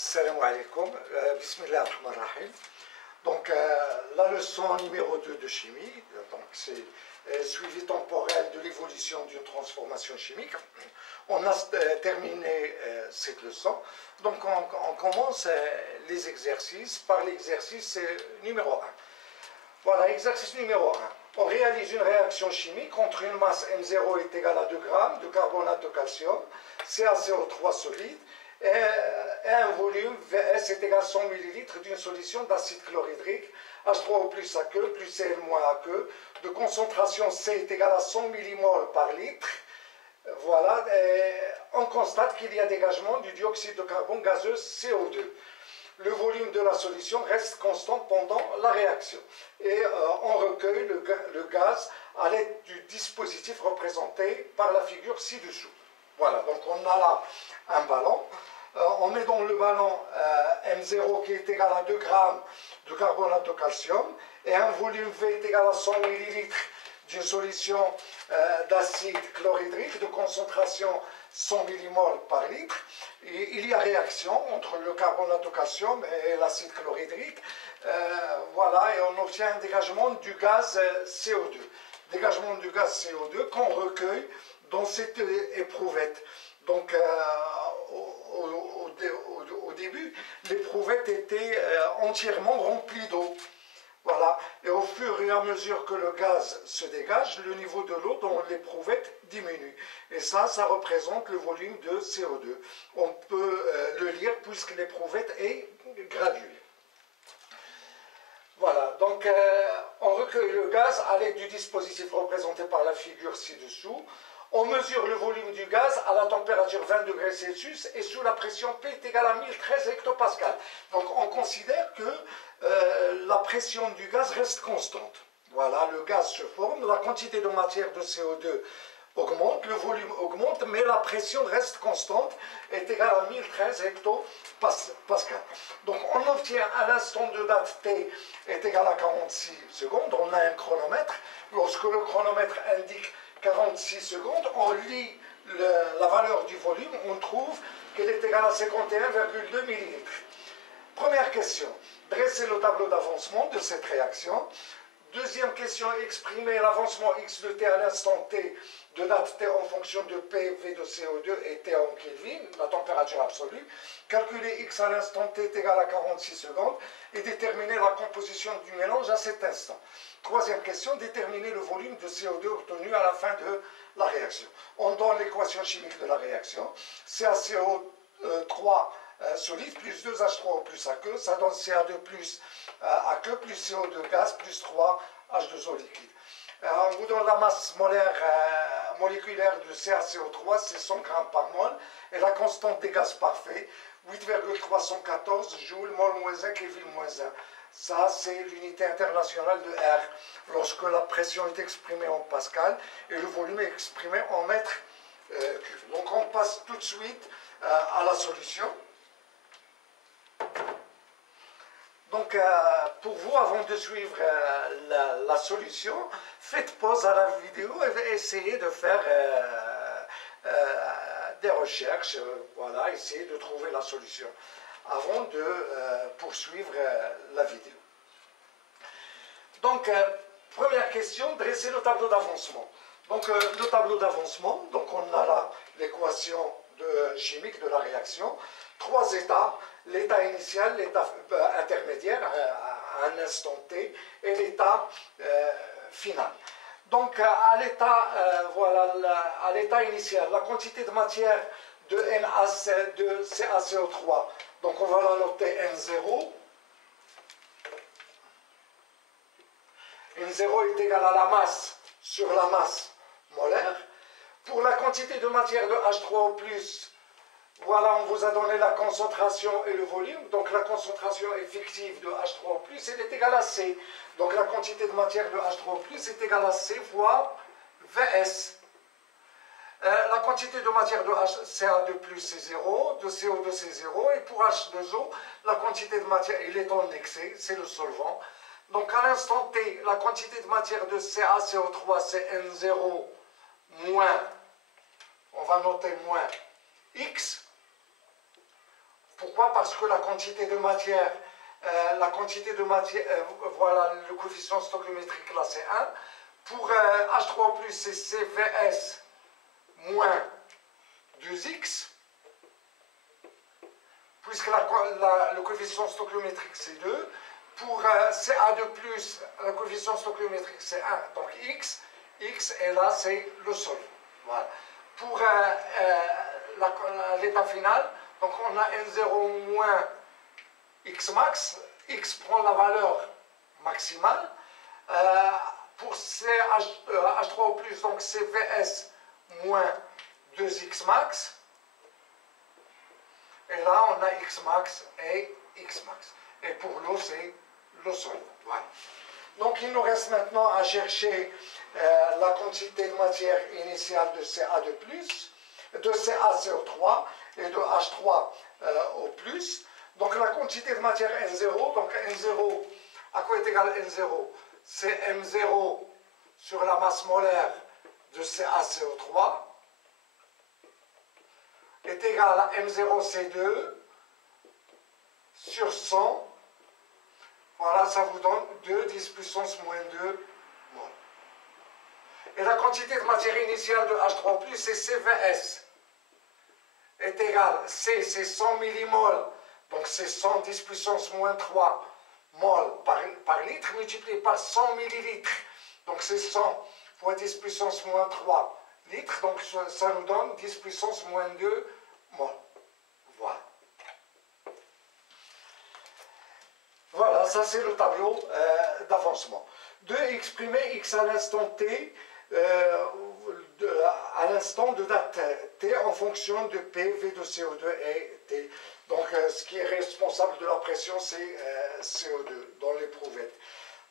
Salam alaikum, bismillah ar-Rahman ar-Rahim. Donc la leçon numéro 2 de chimie, c'est suivi temporel de l'évolution d'une transformation chimique. On a terminé cette leçon, donc on commence les exercices par l'exercice numéro 1. Voilà, exercice numéro 1. On réalise une réaction chimique entre une masse M0 est égale à 2 grammes de carbonate de calcium, CaCO3 solide, et un volume Vs est égal à 100 ml d'une solution d'acide chlorhydrique H3O plus AQ plus Cl moins AQ de concentration C est égale à 100 mmol par litre. Voilà, et on constate qu'il y a dégagement du dioxyde de carbone gazeux CO2. Le volume de la solution reste constant pendant la réaction. Et on recueille le gaz à l'aide du dispositif représenté par la figure ci-dessous. Voilà, donc on a là un ballon. On met dans le ballon M0 qui est égal à 2 grammes de carbonate de calcium et un volume V est égal à 100 ml d'une solution d'acide chlorhydrique de concentration 100 mmol par litre. Et il y a réaction entre le carbonate de calcium et l'acide chlorhydrique. Voilà, et on obtient un dégagement du gaz CO2. Dégagement du gaz CO2 qu'on recueille dans cette éprouvette. Donc, au début, l'éprouvette était entièrement remplie d'eau. Voilà. Et au fur et à mesure que le gaz se dégage, le niveau de l'eau dans l'éprouvette diminue. Et ça représente le volume de CO2. On peut le lire puisque l'éprouvette est graduée. Voilà, donc on recueille le gaz à l'aide du dispositif représenté par la figure ci-dessous. On mesure le volume du gaz à la température 20 degrés Celsius et sous la pression P est égale à 1013 hectopascal. Donc on considère que la pression du gaz reste constante. Voilà, le gaz se forme, la quantité de matière de CO2 augmente, le volume augmente, mais la pression reste constante, est égale à 1013 hectopascal. Donc on obtient à l'instant de date T est égal à 46 secondes, on a un chronomètre. Lorsque le chronomètre indique 46 secondes, on lit la valeur du volume, on trouve qu'elle est égale à 51,2 ml. Première question, dressez le tableau d'avancement de cette réaction. Deuxième question, exprimez l'avancement x de t à l'instant t de date t en fonction de PV de CO2 et t en Kelvin, la température absolue. Calculez x à l'instant t est égal à 46 secondes et déterminez la composition du mélange à cet instant. Troisième question, déterminez le volume de CO2 obtenu à la fin de la réaction. On donne l'équation chimique de la réaction. CaCO3 solide plus 2H3O plus AQ, ça donne Ca2 plus AQ plus CO2 gaz plus 3H2O liquide. On vous donne la masse moléculaire de CaCO3, c'est 100 grammes par mol, et la constante des gaz parfaits, 8,314 joules, mol moins 1, Kelvin moins 1. Ça, c'est l'unité internationale de R, lorsque la pression est exprimée en pascal et le volume est exprimé en mètres cubes. Donc, on passe tout de suite à la solution. Donc, pour vous, avant de suivre la solution, faites pause à la vidéo et essayez de faire des recherches, voilà, essayez de trouver la solution avant de poursuivre la vidéo. Donc, première question, dressez le tableau d'avancement. Donc, le tableau d'avancement, donc on a là l'équation chimique de la réaction, 3 états, l'état initial, l'état intermédiaire à un instant T et l'état final. Donc, à l'état initial, la quantité de matière de CaCO3, donc on va la noter N0. N0 est égal à la masse sur la masse molaire. Pour la quantité de matière de H3O+, voilà, on vous a donné la concentration et le volume. Donc la concentration effective de H3O+, elle est égale à C. Donc la quantité de matière de H3O+, est égale à C fois Vs. La quantité de matière de Ca2+, c'est 0, de CO2, c'est 0, et pour H2O, la quantité de matière, il est en excès, c'est le solvant. Donc à l'instant T, la quantité de matière de CaCO3, c'est N0 moins, on va noter moins X, Pourquoi? Parce que la quantité de matière, voilà, le coefficient stoichiométrique là c'est 1. Pour H3O+, c'est CVS moins 2X, puisque le coefficient stoichiométrique c'est 2. Pour CA2+, le coefficient stoichiométrique c'est 1, donc X, et là c'est le solide. Voilà. Pour l'état final, donc on a N0 moins X max, X prend la valeur maximale. Pour H3O+, donc CVS moins 2X max. Et là, on a X max et X max. Et pour l'eau, c'est le solide. Voilà. Donc, il nous reste maintenant à chercher la quantité de matière initiale de CA2+, de CaCO3 et de H3O+. Donc, la quantité de matière N0, donc N0, à quoi est égal N0? C'est M0 sur la masse molaire de CaCO3 est égal à M0C2 sur 100. Voilà, ça vous donne 2 10 puissance moins 2 mol. Et la quantité de matière initiale de H3+, c'est CVS, est égal, C, c'est 100 millimoles, donc c'est 100 10 puissance moins 3 mol par litre, multiplié par 100 millilitres. Donc c'est 100 fois 10 puissance moins 3 litres, donc ça nous donne 10 puissance moins 2 mol. Voilà. Voilà, ça c'est le tableau d'avancement. De exprimer x à l'instant t, à l'instant de date t en fonction de P, V de CO2 et T. Donc ce qui est responsable de la pression c'est CO2 dans l'éprouvette.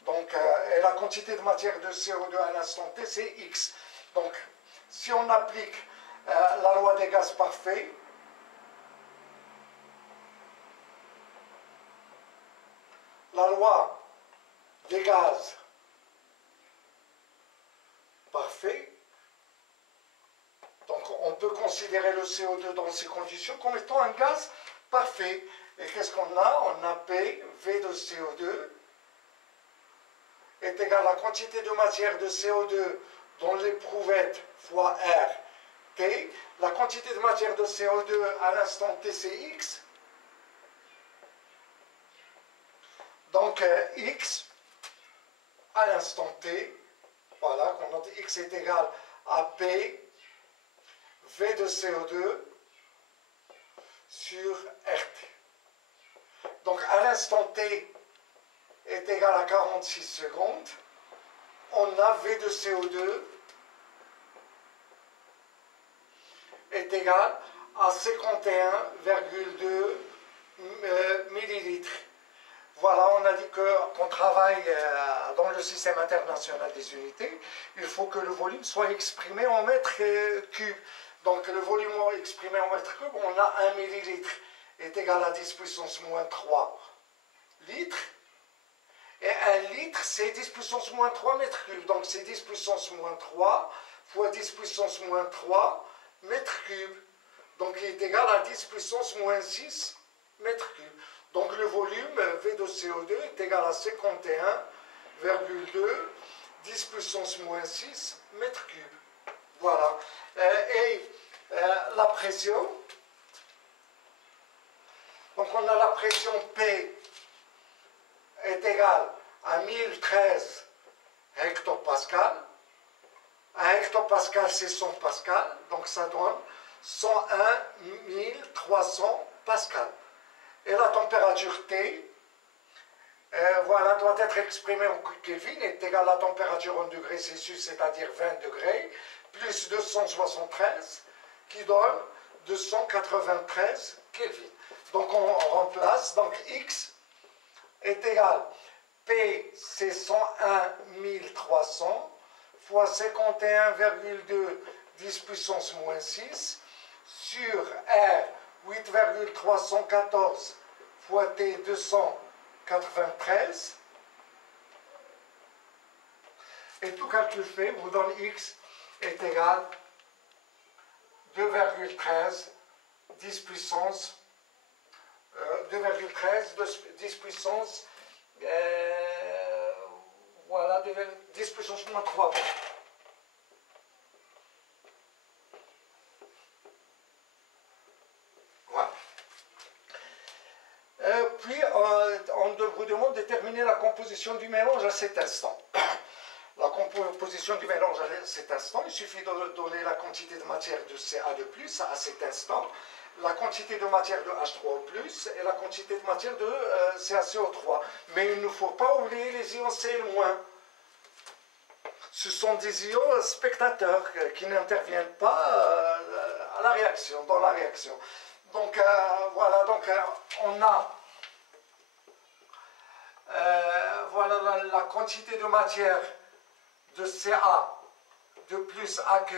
Donc, et la quantité de matière de CO2 à l'instant t c'est x. Donc si on applique la loi des gaz parfaits, la loi des gaz parfaits, donc on peut considérer le CO2 dans ces conditions comme étant un gaz parfait. Et qu'est-ce qu'on a? On a P, V de CO2 est égal à la quantité de matière de CO2 dans l'éprouvette fois R, T. La quantité de matière de CO2 à l'instant T, c'est X. Donc X à l'instant T, voilà, qu'on note X est égal à P, V de CO2 sur RT. Donc à l'instant T est égal à 46 secondes, on a V de CO2 est égal à 51,2 millilitres. Voilà, on a dit qu'on travaille dans le système international des unités. Il faut que le volume soit exprimé en mètres cubes. Donc le volume exprimé en mètres cubes, on a 1 millilitre est égal à 10 puissance moins 3 litres. Et 1 litre, c'est 10 puissance moins 3 mètres cubes. Donc c'est 10 puissance moins 3 fois 10 puissance moins 3 mètres cubes. Donc il est égal à 10 puissance moins 6 mètres cubes. Donc le volume V de CO2 est égal à 51,2 10 puissance moins 6 mètres cubes. Voilà. Et la pression, donc on a la pression P est égale à 1013 hectopascal. Un hectopascal c'est 100 pascal, donc ça donne 101 300 pascal. Et la température T, voilà, doit être exprimée en Kelvin, est égale à la température en degrés Celsius, c'est-à-dire 20 degrés, plus 273, qui donne 293 Kelvin. Donc on remplace, donc X est égal, P c'est 101 300, fois 51,2 10 puissance moins 6, sur R, 8,314 fois T 293, et tout calcul fait vous donne X est égal 2,13 10 puissance 2,13 10 puissance, voilà, 10 puissance moins 3 volts. Voilà. Puis, on vous demande de déterminer la composition du mélange à cet instant. La composition du mélange à cet instant, il suffit de donner la quantité de matière de Ca2+, à cet instant, la quantité de matière de H3O+, et la quantité de matière de CaCO3. Mais il ne faut pas oublier les ions Cl-. Ce sont des ions spectateurs qui n'interviennent pas à la réaction, dans la réaction. Donc voilà, donc on a voilà la quantité de matière de Ca de plus AQ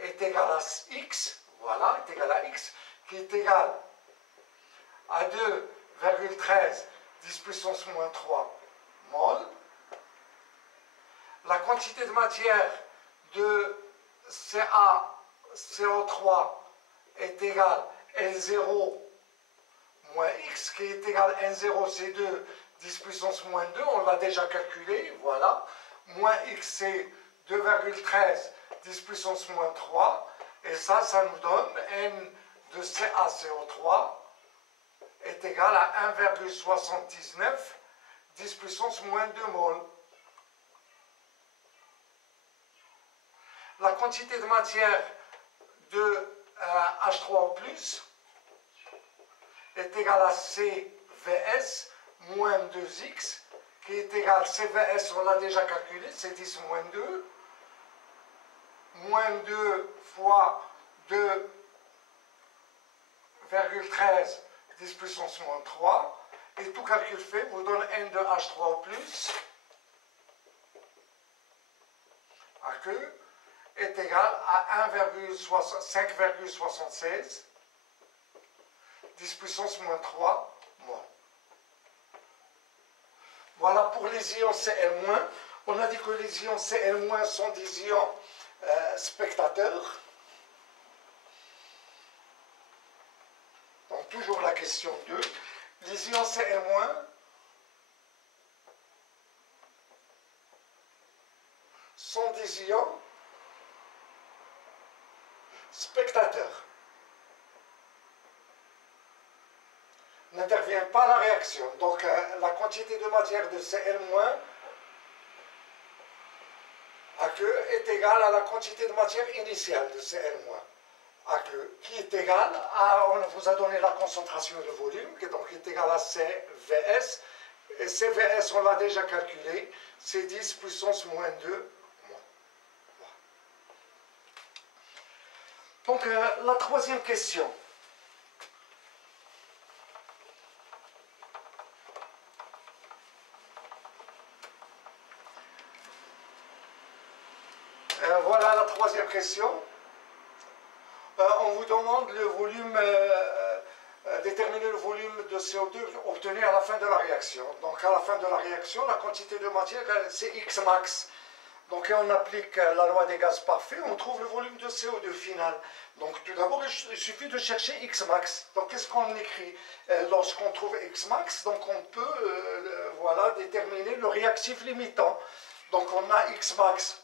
est égale à X, voilà, est égale à X, qui est égal à 2,13 10 puissance moins 3 mol. La quantité de matière de CaCO3 est égale à N0 moins X, qui est égal à N0, c'est 2, 10 puissance moins 2, on l'a déjà calculé, voilà. Moins X, c'est 2,13, 10 puissance moins 3, et ça nous donne N de CaCO3 est égal à 1,79, 10 puissance moins 2 mol. La quantité de matière de H3O+, est égale à CVS moins 2X, qui est égal à CVS, on l'a déjà calculé, c'est 10 moins 2, moins 2 fois 2,13, 10 puissance moins 3, et tout calcul fait vous donne N de H3O+, AQ, est égal à 5,76, 10 puissance moins 3 mol. Voilà pour les ions Cl-. On a dit que les ions Cl- sont des ions spectateurs. Donc toujours la question 2. Les ions Cl- sont des ions spectateurs. N'intervient pas la réaction. Donc la quantité de matière de Cl- AQ est égale à la quantité de matière initiale de Cl- AQ, qui est égale à, on vous a donné la concentration de volume, qui donc est égale à CVS, et CVS on l'a déjà calculé, c'est 10 puissance moins 2 mol. Donc la troisième question. Voilà la troisième question. On vous demande le volume, déterminer le volume de CO2 obtenu à la fin de la réaction. Donc à la fin de la réaction, la quantité de matière, c'est X max. Donc on applique la loi des gaz parfaits, on trouve le volume de CO2 final. Donc tout d'abord, il suffit de chercher X max. Donc qu'est-ce qu'on écrit lorsqu'on trouve X max? Donc on peut voilà, déterminer le réactif limitant. Donc on a X max.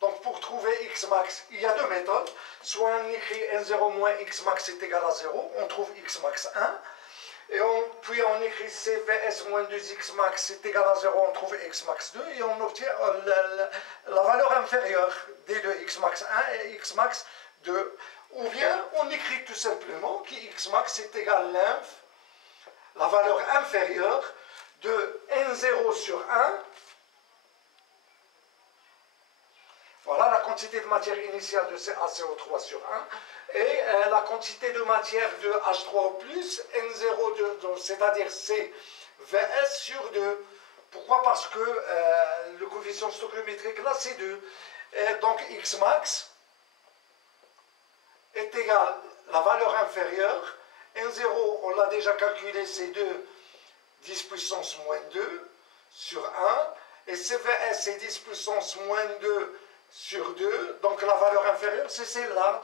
Donc pour trouver X max, il y a deux méthodes. Soit on écrit N0 moins X max est égal à 0, on trouve X max 1. Et puis on écrit CVS moins 2X max est égal à 0, on trouve X max 2. Et on obtient la valeur inférieure des deux X max 1 et X max 2. Ou bien on écrit tout simplement que X max est égal à l'inf, la valeur inférieure de N0 sur 1. Voilà la quantité de matière initiale de CaCO3 sur 1 et la quantité de matière de H3O+, N0, c'est-à-dire CVS sur 2. Pourquoi? Parce que le coefficient stoichiométrique là c'est 2. Et donc X max est égal à la valeur inférieure. N0, on l'a déjà calculé, c'est 2, 10 puissance moins 2 sur 1. Et CVS, c'est 10 puissance moins 2 sur 2, donc la valeur inférieure c'est celle-là,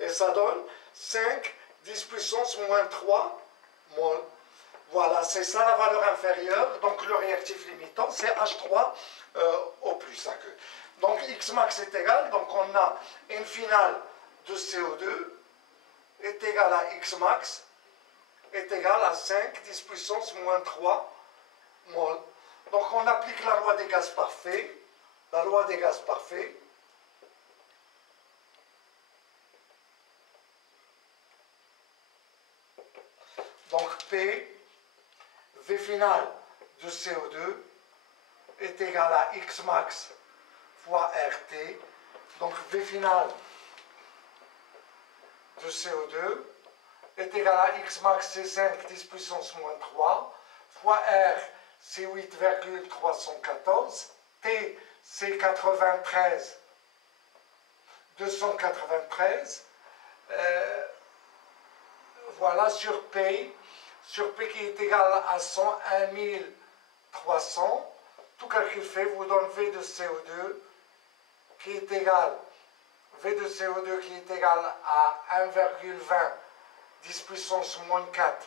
et ça donne 5, 10 puissance moins 3 mol. Voilà, c'est ça la valeur inférieure. Donc le réactif limitant, c'est H3 au plus aqueux. Donc X max est égal, donc on a une finale de CO2 est égal à X max est égal à 5 10 puissance moins 3 mol. Donc on applique la loi des gaz parfaits. La loi des gaz parfaits. Donc P, V final de CO2 est égal à X max fois RT. Donc V final de CO2 est égal à X max, c'est 5 10 puissance moins 3, fois R, c'est 8,314, T, c'est 93, 293, voilà, sur P qui est égal à 101 300, tout calcul fait vous donne V de CO2 qui est égal, V de CO2 qui est égal à 1,20 10 puissance moins 4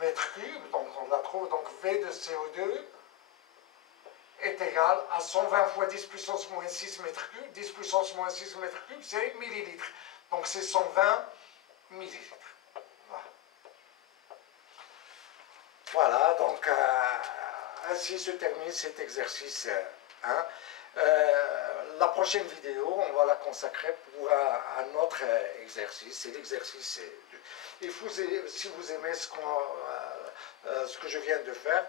mètres cubes, donc on la trouve, donc V de CO2 est égal à 120 fois 10 puissance moins 6 mètres cubes, 10 puissance moins 6 mètres cubes c'est millilitres, donc c'est 120 millilitres. Voilà, donc ainsi se termine cet exercice 1. La prochaine vidéo, on va la consacrer pour un autre exercice, c'est l'exercice 2. Et si vous aimez ce que je viens de faire,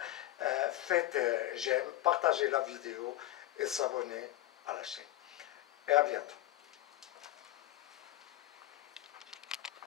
faites j'aime, partagez la vidéo et s'abonnez à la chaîne. Et à bientôt.